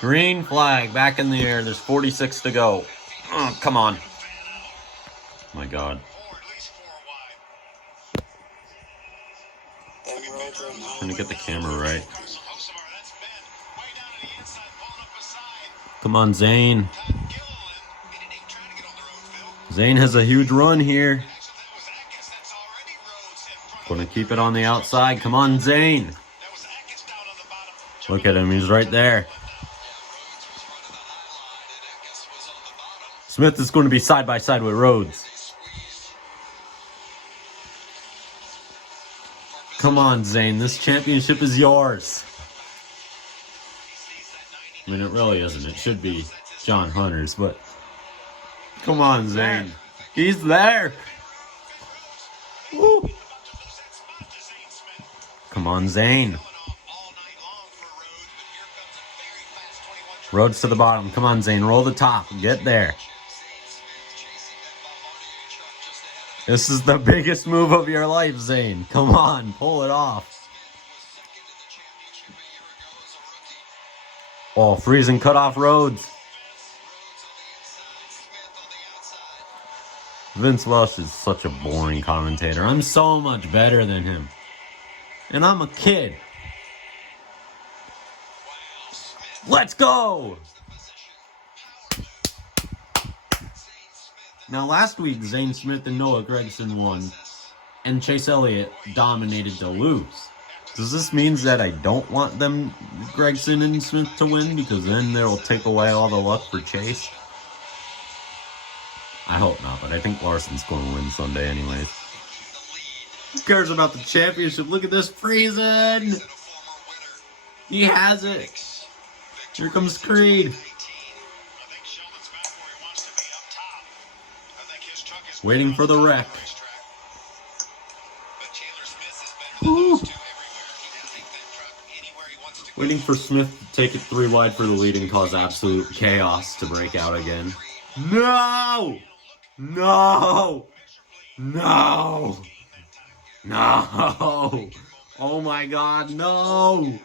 Green flag back in the air. There's 46 to go. Oh, come on. My God. Trying to get the camera right. Come on, Zane. Zane has a huge run here. Gonna keep it on the outside. Come on, Zane. Look at him. He's right there. Smith is going to be side by side with Rhodes. Come on, Zane. This championship is yours. I mean, it really isn't. It should be John Hunter's, but come on, Zane. He's there. Woo. Come on, Zane. Rhodes to the bottom. Come on, Zane. Roll the top. Get there. This is the biggest move of your life, Zane. Come on. Pull it off. Oh, freezing cut off Rhodes. Vince Welsh is such a boring commentator. I'm so much better than him. And I'm a kid. Let's go! Now, last week, Zane Smith and Noah Gragson won, and Chase Elliott dominated to lose. Does this mean that I don't want them, Gragson and Smith, to win? Because then they'll take away all the luck for Chase? I hope not, but I think Larson's going to win Sunday anyways. Who cares about the championship? Look at this freezing! He has it! Here comes Creed. Waiting for the wreck. Woo. Waiting for Smith to take it 3 wide for the lead and cause absolute chaos to break out again. No! No! No! No! Oh my God, no!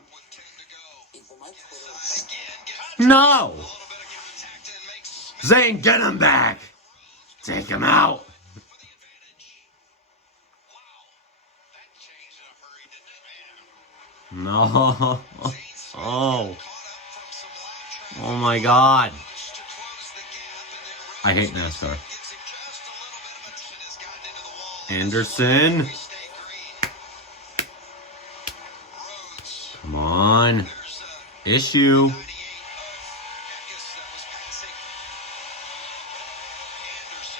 No! Zane, get him back! Take him out! No! Oh! Oh my God! I hate NASCAR. Anderson! Come on! Issue!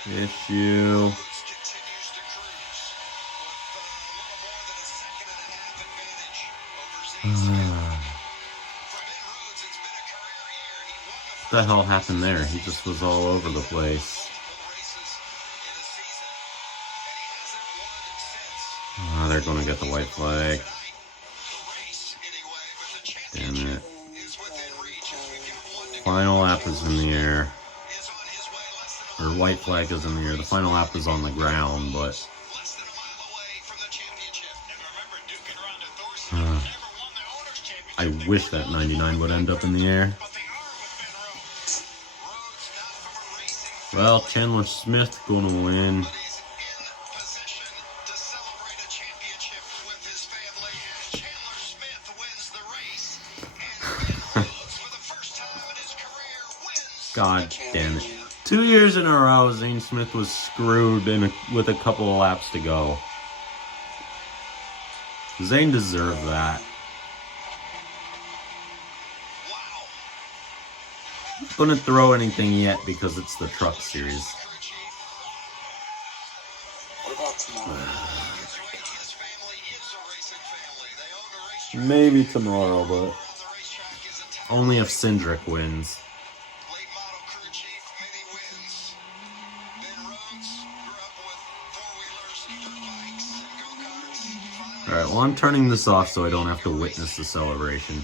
Issue. What the hell happened there? He just was all over the place. Oh, they're going to get the white flag. Damn it. Final lap is in the air. Or white flag is in the air. The final lap is on the ground, but I wish that 99 would end up in the air. Well, Chandler Smith gonna win. God damn it. 2 years in a row, Zane Smith was screwed with a couple of laps to go. Zane deserved that. Couldn't throw anything yet because it's the Truck Series. What about tomorrow? Maybe tomorrow, but only if Cindric wins. Alright, well, I'm turning this off so I don't have to witness the celebration.